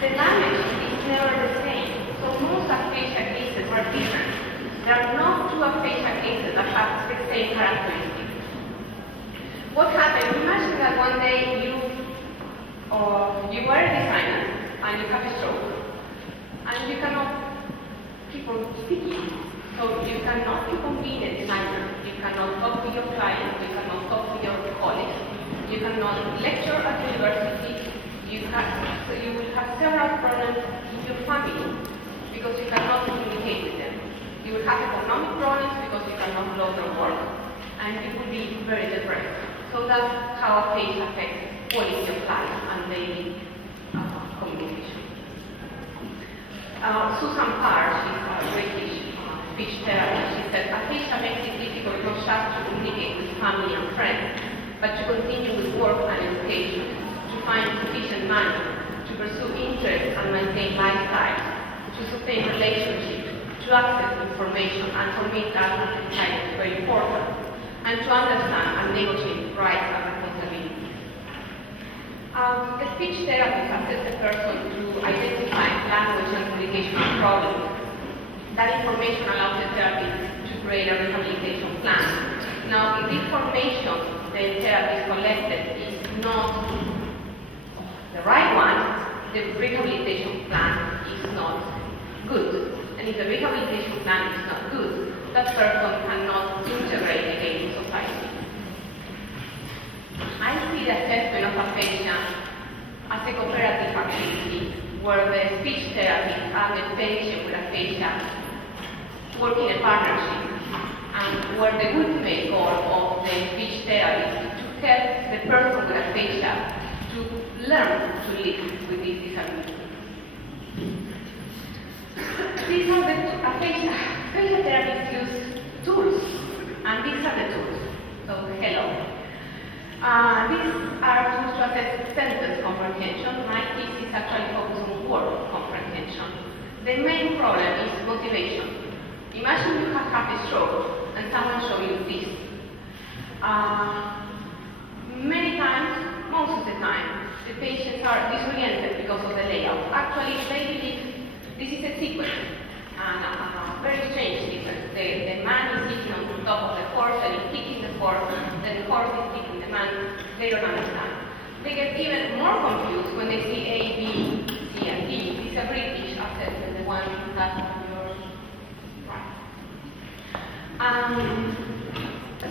the language is never the same. So most aphasia cases are different. There are no two aphasia cases that have the same characteristics. What happened? Imagine that one day you were a designer and you have a stroke, and you cannot keep on speaking. So you cannot keep on being a designer. You cannot talk to your clients. You cannot talk to your colleagues. You cannot lecture at university. So you will have several problems in your family because you cannot communicate with them. You will have economic problems because you cannot go to work, and you will be very depressed. So that's how aphasia affects quality of life and daily communication. Susan Parr, she's a British speech therapist. She said, aphasia makes it difficult not just to communicate with family and friends, but to continue with work and education, to find sufficient money, to pursue interests and maintain lifestyles, to sustain relationships, to access information, and for me that is very important, and to understand and negotiate rights and responsibilities. The speech therapist assists the person to identify language and communication problems. That information allows the therapist to create a rehabilitation plan. Now, if the information the therapist collected is not the right one, the rehabilitation plan is not good. And if the rehabilitation plan is not good, that person cannot integrate again in society. I see the assessment of aphasia as a cooperative activity where the speech therapist and the patient with aphasia work in a partnership, and where the ultimate goal of the speech therapist is to help the person with aphasia to learn to live with this disability. These are the aphasia therapists use tools, and these are the tools. So, hello. These are tools to assess sentence comprehension. My case is actually focused on word comprehension. The main problem is motivation. Imagine you have had a stroke and someone shows you this. Many times, most of the time, the patients are disoriented because of the layout. Actually, they believe this is a sequence, and a very strange sequence. The man is sitting on top of the horse and is kicking the horse, then the horse is kicking the man. They don't understand. They get even more confused when they see A, B, C, and D. It's a British assessment, the one that's on your right.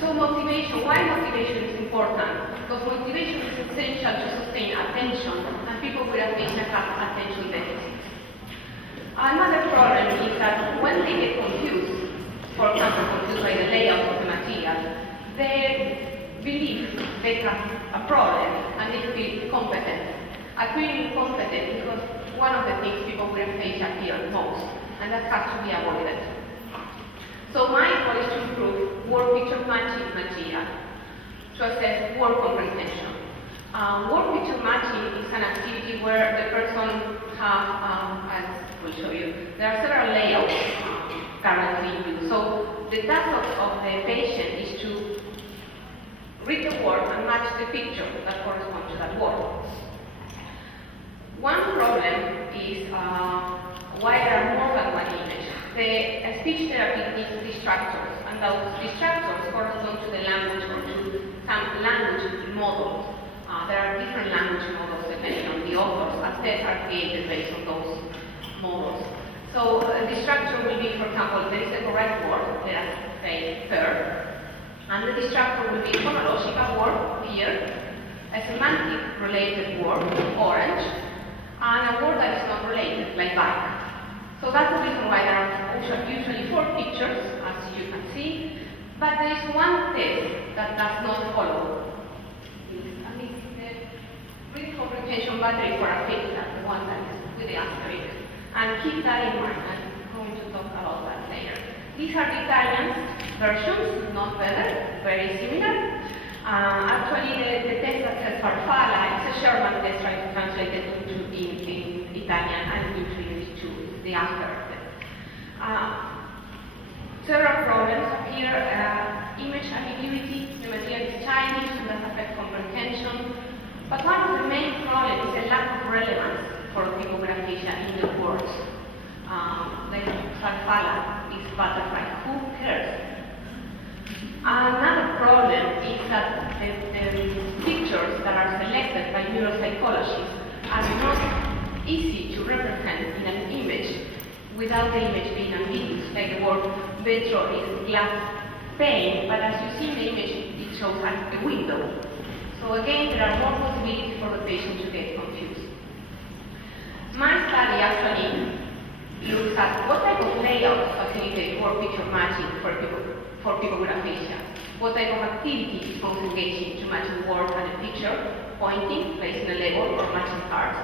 So motivation, why motivation is important? Because motivation is essential to sustain attention, and people with aphasia have attention deficits. Another problem is that when they get confused, for example, confused by the layout of the material, they believe they have a problem and they feel competent. Feeling competent is one of the things people with aphasia fear most, and that has to be avoided. So my goal is to improve word picture matching material to assess word comprehension. Word picture matching is an activity where the person has, as we'll show you, there are several layouts currently in use. So the task of the patient is to read the word and match the picture that corresponds to that word. One problem is why there are more than one image. The speech therapy needs distractors, and those distractors correspond to the language or to some language models. There are different language models depending on the authors, as tests are created based on those models. So a distractor will be, for example, there is a correct word, let us say fair, and the distractor will be a phonological word here, a semantic related word, orange, and a word that is not related, like bike. So that's the reason why there are usually 4 pictures, as you can see, but there is one test that does not follow. And it's the read comprehension battery for aphasia, the one that is with the asterisk. And keep that in mind, I'm going to talk about that later. These are the Italian versions, not better, very similar. Actually, the test that says farfalla is a German test trying to translate it into in Italian, and usually these two, the after test. Several problems here. Image ambiguity, the material is Chinese, and that affects comprehension. But one of the main problems is a lack of relevance for picography in the words. Like farfalla is butterfly. Who cares? Another problem is that the pictures that are selected by neuropsychologists are not easy to represent in an image without the image being ambiguous. Like the word vetro is glass pane, but as you see in the image, it shows a window. So again, there are more possibilities for the patient to get confused. My study actually looks at what type of layout facilitates word picture matching for picography. What type of activity is most engaging to match a word and a picture, pointing, placing a label, or matching cards.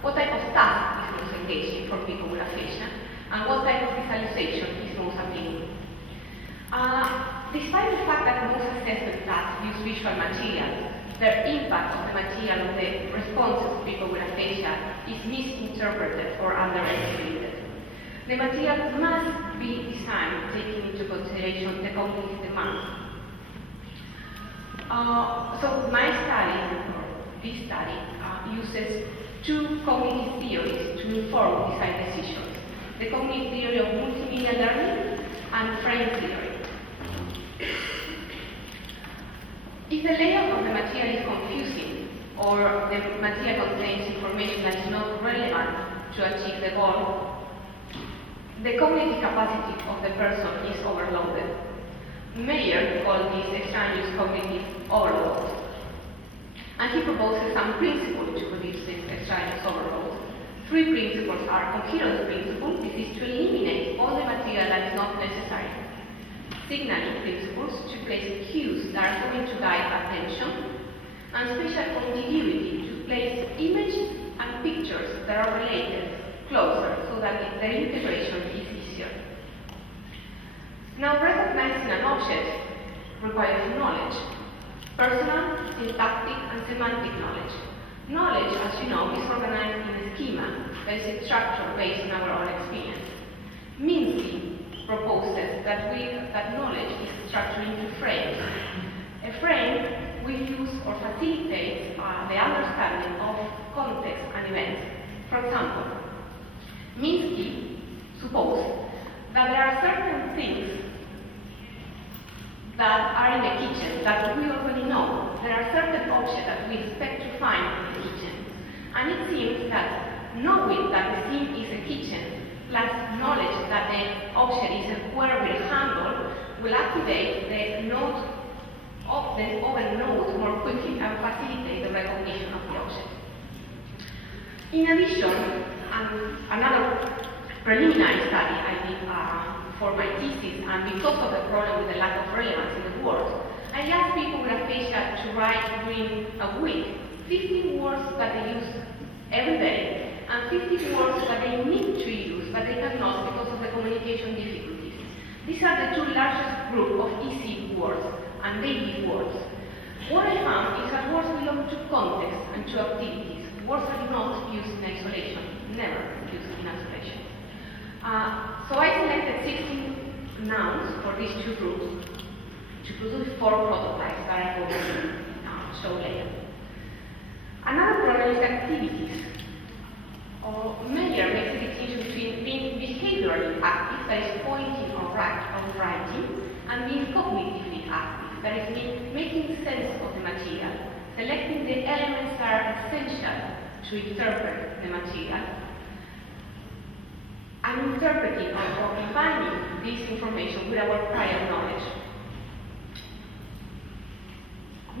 What type of task is most engaging for picography, and what type of visualization is most appealing. Despite the fact that most assessment tasks use visual materials, their impact on the material of the responses to picography is misinterpreted or underestimated. The material must be designed taking into consideration the cognitive demands. So my study, or this study, uses two cognitive theories to inform design decisions. The cognitive theory of multimedia learning and frame theory. If the layout of the material is confusing, or the material contains information that is not relevant to achieve the goal, the cognitive capacity of the person is overloaded. Mayer called this extraneous cognitive overload. And he proposes some principles to reduce this extraneous overload. Three principles are coherence principle. This is to eliminate all the material that is not necessary. Signaling principles, to place cues that are going to guide attention. And spatial contiguity, to place images and pictures that are related closer so that their integration is easier. Now, recognizing an object requires knowledge, personal, syntactic, and semantic knowledge. Knowledge, as you know, is organized in a schema, basic structure based on our own experience. Minsky proposes that knowledge is structured into frames. A frame will use or facilitates the understanding of context and events. For example, Minsky supposed that there are certain things that are in the kitchen that we already know. There are certain objects that we expect to find in the kitchen. And it seems that knowing that the scene is a kitchen, plus knowledge that the object is a square-wheel handle, will activate the node of the oven node more quickly and facilitate the recognition of the object. In addition, another preliminary study I did for my thesis, and because of the problem with the lack of relevance in the words, I asked people with aphasia to write during a week 50 words that they use every day, and 50 words that they need to use, but they cannot because of the communication difficulties. These are the two largest groups of easy words and daily words. What I found is that words belong to context and to activities. Words are not used in isolation, never used in isolation. So I selected 16 nouns for these two groups to produce 4 prototypes that I will show later. Another problem is activities. Mayer makes a distinction between being behaviorally active, that is pointing or writing, and being cognitively active, that is making sense of the material, selecting the elements that are essential to interpret the material, and interpreting or combining this information with our prior knowledge.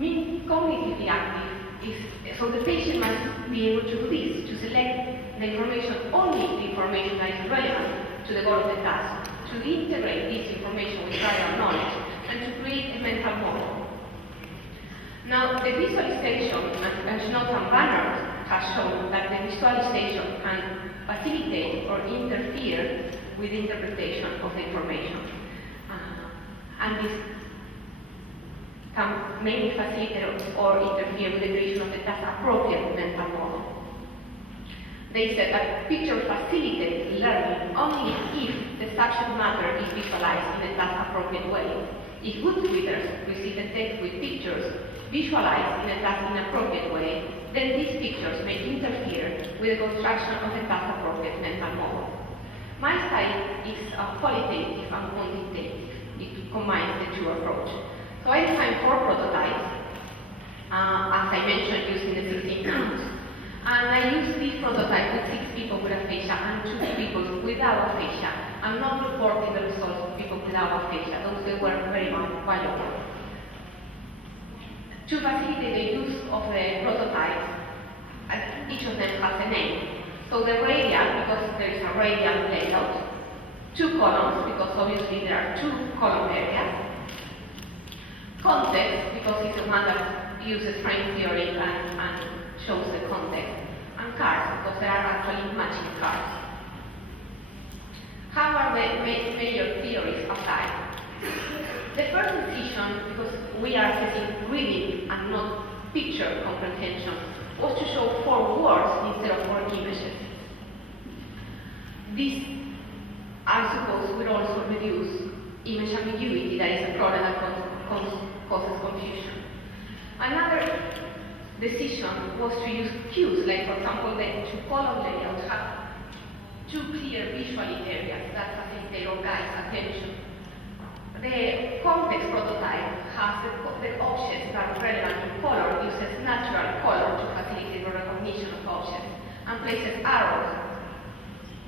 Being cognitively active is, so the patient must be able to do this, to select the information, only the information that is relevant to the goal of the task, to integrate this information with prior knowledge, and to create a mental model. Now, the visualization, as Noel has shown that the visualization can facilitate or interfere with the interpretation of the information. And this can mainly facilitate or interfere with the creation of the task-appropriate mental model. They said that pictures facilitate learning only if the subject matter is visualized in a task-appropriate way. If good readers receive the text with pictures, visualized in a task inappropriate way, then these pictures may interfere with the construction of a task-appropriate mental model. My style is qualitative and quantitative. It combines the two approaches. So I designed 4 prototypes, as I mentioned, using the 16 nouns. And I used this prototype with 6 people with aphasia and 2 people without aphasia. I'm not reporting the results of people without aphasia. Those they were very valuable. To facilitate the use of the prototypes, each of them has a name. So the radial, because there is a radial layout. 2 columns, because obviously there are 2 column areas. Context, because it's a one that uses frame theory and shows the context. And cards, because there are actually matching cards. How are the major theories applied? The first decision, because we are assessing reading and not picture comprehension, was to show 4 words instead of 4 images. This, I suppose, will also reduce image ambiguity, that is a problem that causes confusion. Another decision was to use cues, like for example the 2-column layout have 2 clear visual areas that facilitate or guide attention. The context prototype has the objects that are relevant to color, uses natural color to facilitate the recognition of objects, and places arrows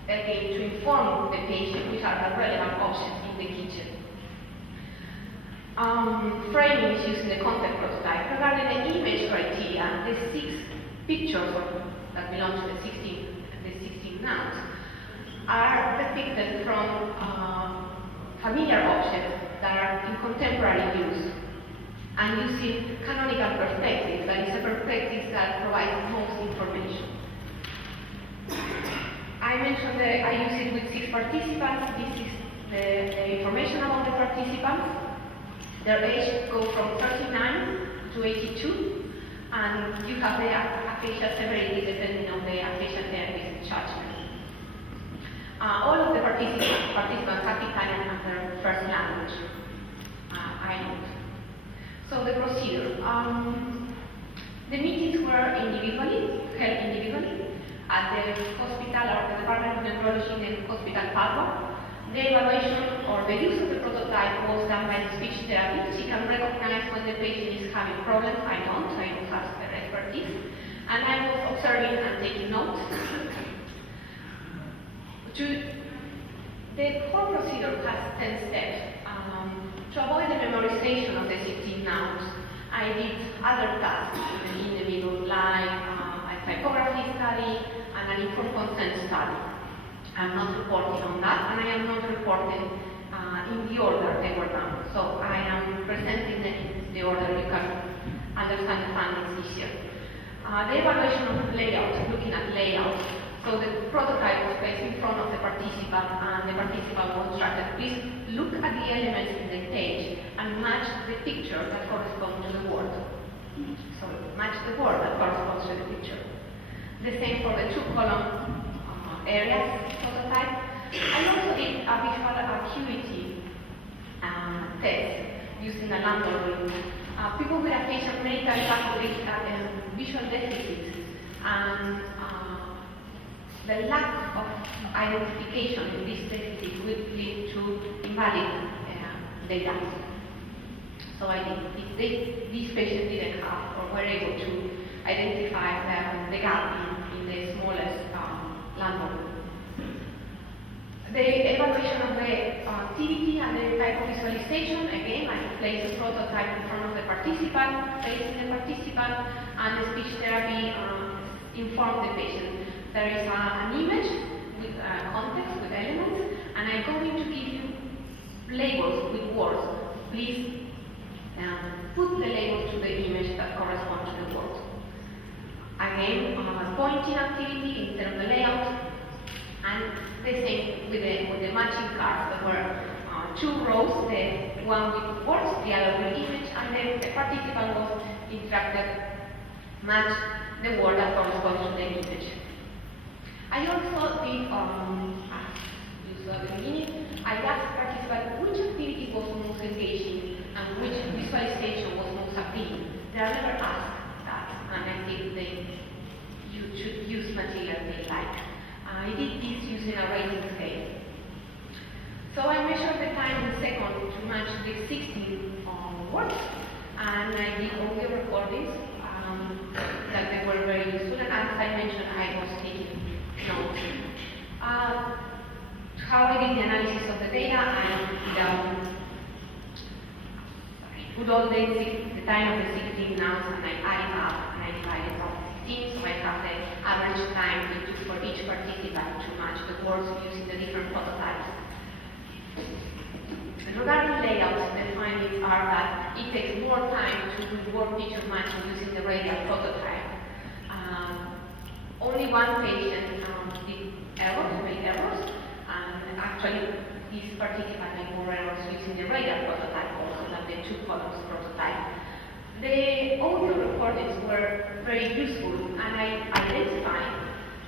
again to inform the patient which are the relevant objects in the kitchen. Framing is used in the context prototype. Regarding the image criteria, the 6 pictures that belong to the 16 nouns are depicted from familiar objects that are in contemporary use and using canonical perspectives, that is a perspective that provides most information. I mentioned that I use it with 6 participants. This is the information about the participants. Their age goes from 39 to 82, and you have the aphasia severity depending on the aphasia therapist judgment. All of the participants have Italian as their first language. I note. So the procedure. The meetings were held individually at the hospital or the Department of Neurology in the Hospital Padua. The evaluation or the use of the prototype was done by the speech therapist. She can recognize when the patient is having problems. I don't have their expertise. And I was observing and taking notes. The whole procedure has 10 steps. To avoid the memorization of the 16 nouns, I did other tasks in the middle, like a typography study and an informed consent study. I'm not reporting on that, and I am not reporting in the order they were done. So I am presenting them in the order you can understand the findings easier. The evaluation of layout, looking at layout. So the prototype was placed in front of the participant, and the participant was instructed, please look at the elements in the page and match the picture that corresponds to the word. So match the word that corresponds to the picture. The same for the 2-column areas prototype. I also did a visual acuity test using a algorithm. People with aphasia many times have visual deficits, and the lack of identification in this deficit would lead to invalid data. So I did. If these patients didn't have or were able to identify the gap in the smallest landmark. The evaluation of the activity and the type of visualization, again, I place a prototype in front of the participant, facing the participant, and the speech therapy inform the patient. There is an image with context, with elements, and I'm going to give you labels with words. Please put the label to the image that corresponds to the word. Again, pointing activity instead of the layout, and the same with the matching cards. There were 2 rows, the one with words, the other with image, and the participant was instructed match the word that corresponds to the image. I also did, as you saw at the beginning, I asked participants which activity was most engaging and which visualization was most appealing. they are never asked that, and I think you should use material they like. I did this using a rating scale. So I measured the time in seconds to match the 16 words, and I did audio recordings that they were very useful, and as I mentioned, I was taking notes. How I did the analysis of the data, I put all the time of the 16 nouns and I added up and I divided by 16, so I have the average time it took for each participant to match the words using the different prototypes. Regarding layouts, the findings are that it takes more time to do word picture matching using the radial prototype. Only one patient made errors, and actually this participant made more errors using the radial prototype also than the 2 columns prototype. The audio recordings were very useful, and I identified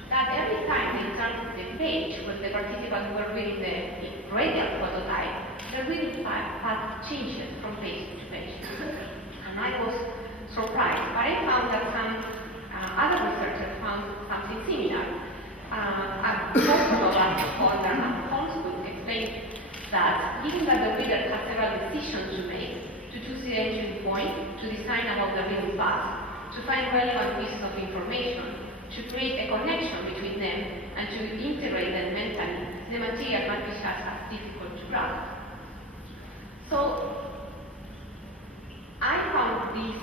that every time they turned the page when the participants were reading the radial prototype, the reading path changes from page to page. And I was surprised, but I found that some other researchers found something similar. Holder and Holmes could explain that given that the reader has several decisions to make, to choose the entry point, to design about the reading path, to find relevant pieces of information, to create a connection between them, and to integrate them mentally, the material might be just as difficult to grasp. So I found these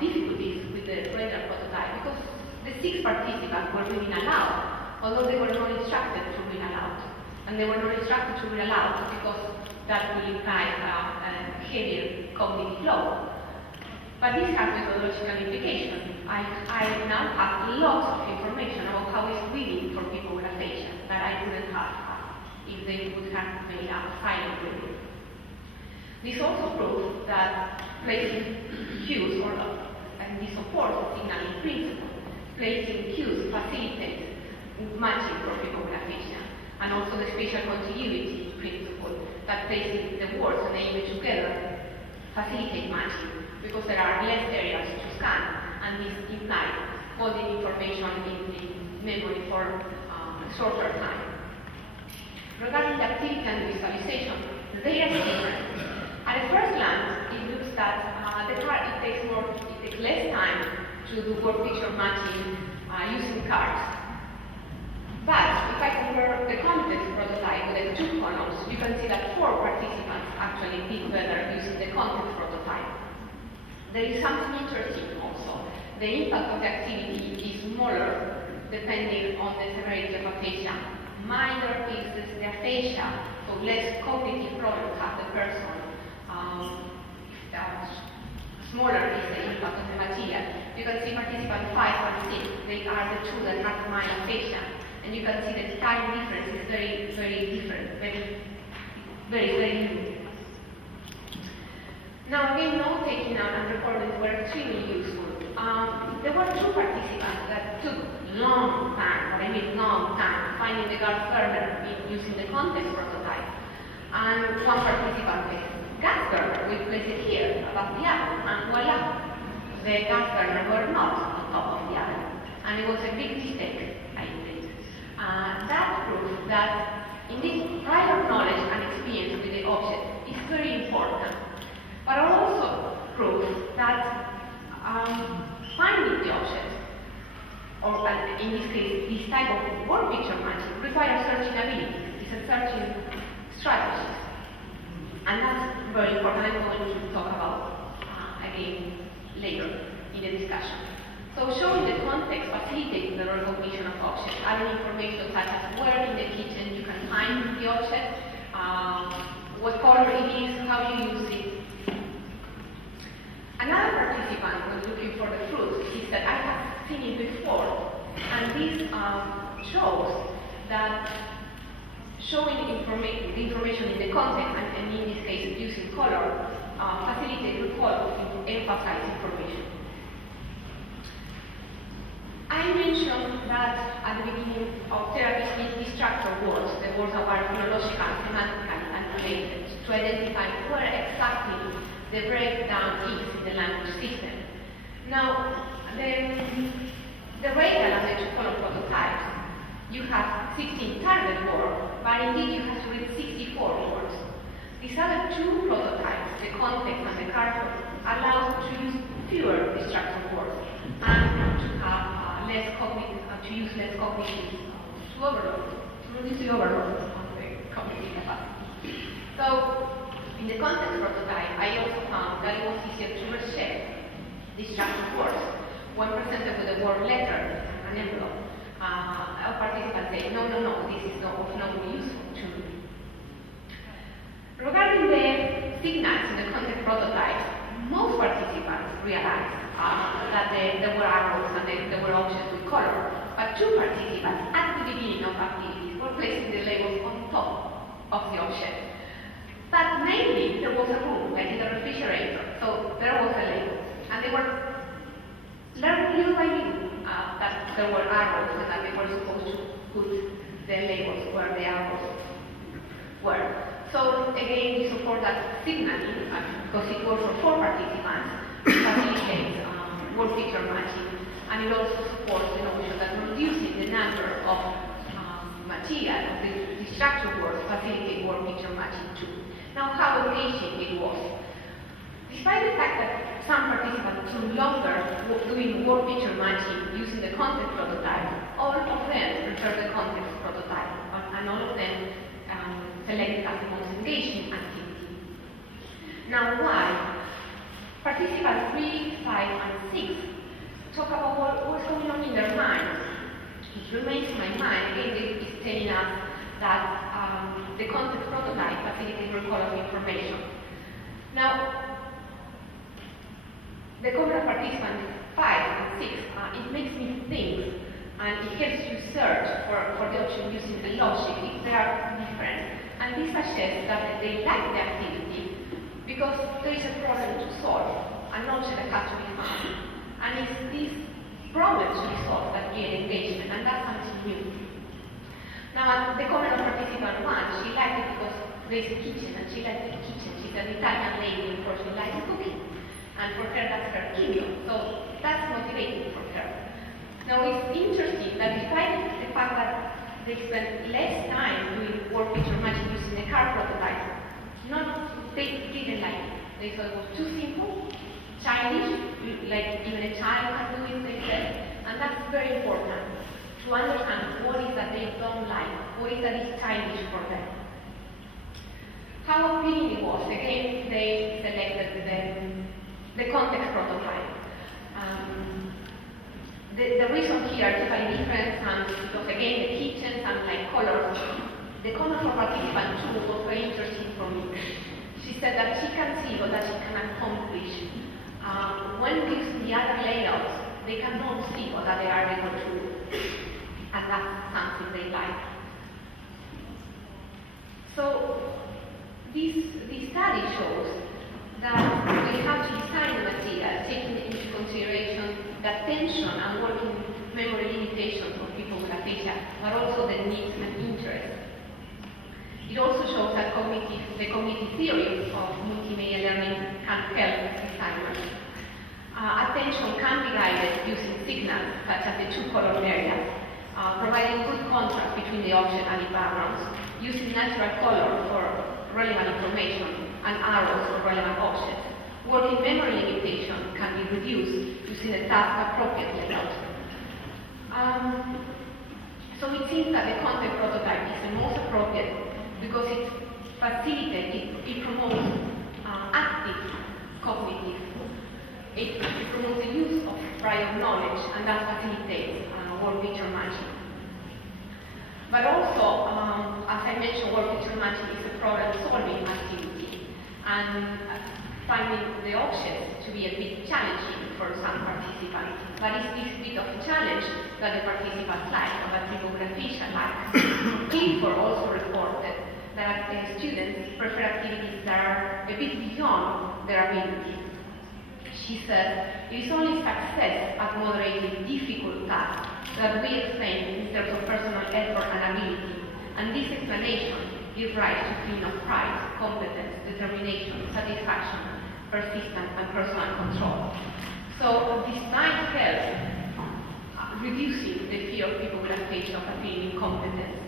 difficulties with the radial prototype because the 6 participants were reading aloud, although they were not instructed to read aloud. And they were not instructed to read aloud because that will imply a heavier cognitive load. But this has methodological implications. I now have lots of information about how it's reading for people with aphasia that I wouldn't have if they would have made a silent reading. This also proves that placing cues, and this supports the signaling principle, placing cues facilitates matching for people with aphasia, and also the spatial contiguity principle that placing the words and the image together facilitates matching because there are less areas to scan, and this implies holding information in memory for a shorter time. Regarding the activity and visualization, the data is different. At the first glance, it looks that it takes less time to do word picture matching using cards. But if I compare the context prototype with the 2 columns, you can see that 4 participants actually did better using the context prototype. There is something interesting also. The impact of the activity is smaller depending on the severity of aphasia. Minor is the aphasia, so less cognitive problems has the person. Smaller is the impact of the material. You can see participants 5 and 6, they are the 2 that have mild aphasia. And you can see the time difference is very, very different, very unique. Now again, note-taking and recordings were extremely useful. There were 2 participants that took long time, finding the gas burner using the context prototype. And 1 participant with gas burner, we place it here above the oven, and voila, the gas burner were not on top of the oven. And it was a big mistake, I think. That proves that in this prior knowledge and experience with the object is very important. But also proves that finding the object, or in this case, this type of word picture matching, requires searching abilities. It's a searching strategy. And that's very important. I'm going to talk about again later in the discussion. So showing the context facilitates the recognition of objects, adding information such as where in the kitchen you can find the object, what color it is, how you use it. Another participant was looking for the fruit. He said, I have seen it before. And this shows that showing the information in the context, and in this case using color, facilitates recall to emphasize information. I mentioned that at the beginning of therapy, these structured words, the words that are phonological, semantical, and related, to identify where exactly the breakdown is in the language system. Now, the radal and the two-color prototypes, you have 16 target words, but indeed you have to read 64 words. These other two prototypes, the context and the carton, allow to use fewer distractor words and to have to use less cognitive to overload, to reduce the overload of the cognitive capacity. So, in the context prototype, I also found that it was easier to reject distractor words when presented with the word letter, an envelope. Our participants say, no, this is of no use to me. Regarding the signals in the context prototypes, most participants realized that there were arrows and there were objects with color, but two participants at the beginning of activities were placing the labels on top of the object. But mainly there was a rule, like in the refrigerator, so there was a label, and they were learning little by little that there were arrows and that they were supposed to put the labels where the arrows were. So again, we support that signaling because it works for 4 participants, it facilitates word feature matching, and it also supports the notion that reducing the number of material of the structured words facilitate word feature matching too. Now, how engaging it was. Despite the fact that some participants took longer doing word feature matching using the context prototype, all of them preferred the context prototype, and all of them selected as the most engaging activity. Now, why? Participants 3, 5, and 6 talk about what's going on in their minds. It remains in my mind, again, it's telling us that the context prototype facilitates recall of information. Now, the cohort participants 5 and 6, it makes me think, and it helps you search for the option using the logic if they are different. And this suggests that they like the activity because there is a problem to solve, an object that has to be found. And it's this problem to be solved that creates engagement, and that's something new. Now, the comment of participant 1, she liked it because there is a kitchen, and she liked the kitchen. She's an Italian lady, and of course she likes cooking. And for her, that's her kingdom. So that's motivating for her. Now, it's interesting that despite the fact that they spent less time doing word feature matching using the car prototype, they didn't like it. They thought it was too simple, childish, like even a child can do it, they said. And that's very important to understand what is that they don't like, what is that is childish for them. How appealing it was. Again, they selected the context prototype. The reason here is by difference, and because again the kitchens and like colors. The color for participant 2 was very interesting for me. She said that she can see what that she can accomplish. When using the other layouts, they cannot see what they are able to do, and that's something they like. So this study shows that we have to design the material taking into consideration the attention and working memory limitations of people with aphasia, but also the needs and interests. It also shows that the cognitive theory of multimedia learning can help designers. Attention can be guided using signals such as the two-color areas, providing good contrast between the object and the backgrounds, using natural color for relevant information and arrows for relevant objects. Working memory limitation can be reduced using a task-appropriate layout. So it seems that the content prototype is the most appropriate because it facilitates, it promotes active cognitive. It promotes the use of prior knowledge, and that facilitates word feature matching. But also, as I mentioned, word feature matching is a problem-solving activity, and finding the objects to be a bit challenging for some participants. But it's this bit of challenge that the participants like, or that people with aphasia like. Clifford also reported that students prefer activities that are a bit beyond their ability. She said, it is only success at moderating difficult tasks that we explain in terms of personal effort and ability. And this explanation gives rise to feeling of pride, competence, determination, satisfaction, persistence, and personal control. So this might help reducing the fear of people with aphasia of feeling incompetence.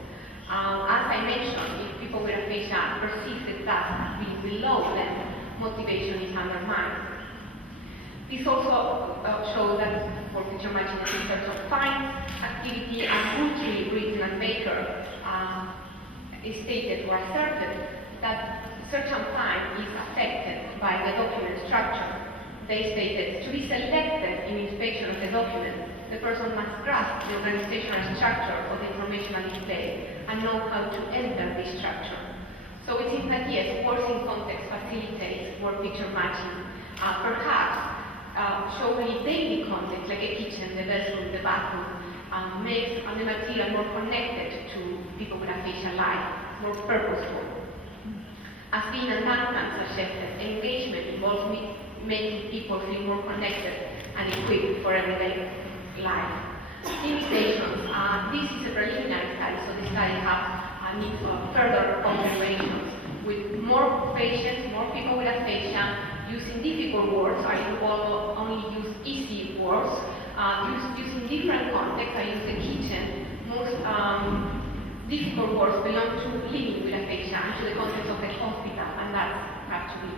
As I mentioned, if people with aphasia perceive the task as being below them, motivation is undermined. This also shows that for picture matching the research of time, activity, and Guthrie, Britton, and Baker is stated or asserted that certain time is affected by the document structure. They stated to be selected in inspection of the document, the person must grasp the organizational structure of the informational display and know how to enter this structure. So it seems that yes, words in context facilitates word picture matching. Perhaps showing daily context like a kitchen, the bedroom, the bathroom, makes the material more connected to people with aphasia life, more purposeful. As being an outcome suggested, engagement involves making people feel more connected and equipped for everyday life. Limitations. This is a preliminary study, so the study has need further observations. With more patients, more people with aphasia, using difficult words, I only use easy words. Using different contexts, I use the kitchen. Most difficult words belong to living with aphasia and to the context of the hospital, and that's actually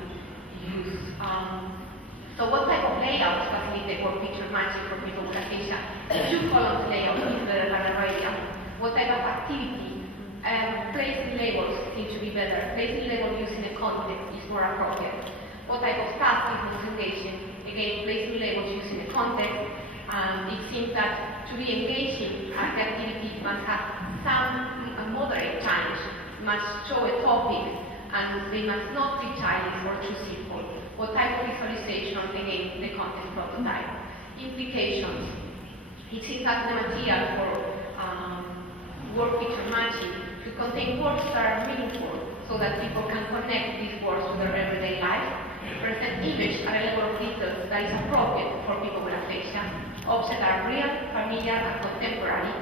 used. So what type of layouts facilitate word picture matching for people with aphasia? Two columns layout is better than a radial. What type of activity? Placing labels seem to be better. Placing labels using a context is more appropriate. What type of task is most engaging? Again, placing labels using a context. It seems that to be engaging, the activity must have some moderate challenge, must show a topic, and they must not be childish or too simple. What type of visualization? Again, the context prototype. Implications. It seems that the material for word picture matching should contain words that are meaningful so that people can connect these words to their everyday life. Present image at a level of details that is appropriate for people with aphasia. Objects that are real, familiar, and contemporary.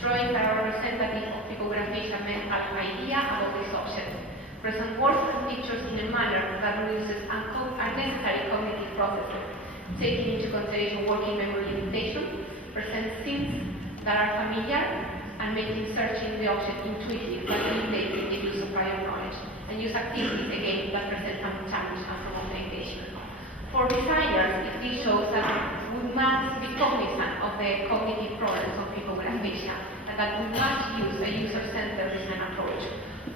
Drawings that are representative of people with aphasia mental idea about these objects. Present words and pictures in a manner that reduces unnecessary cognitive processes, taking into consideration working memory limitation. Present scenes that are familiar and making searching the object intuitive but limiting the use of prior knowledge. And use activities again that present some challenge and promote engagement. For designers, this shows that we must be cognizant of the cognitive problems of people with aphasia and that we must use a user-centered design approach.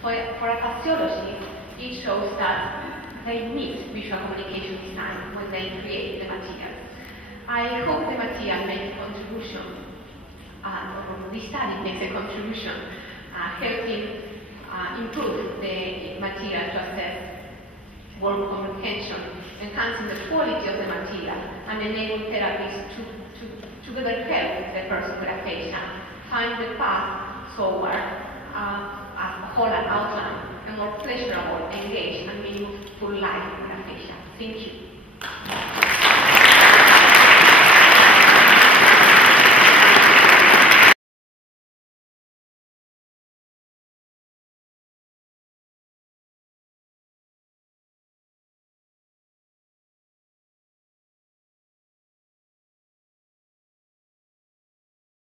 For a physiologist, it shows that they need visual communication design when they create the material. I hope the material makes a contribution, this study makes a contribution, helping improve the material to assess word comprehension, enhancing the quality of the material, and enable therapists to better help the person with aphasia find the path toward a whole outline, a more pleasurable, engaged, and meaningful life with aphasia. Thank you.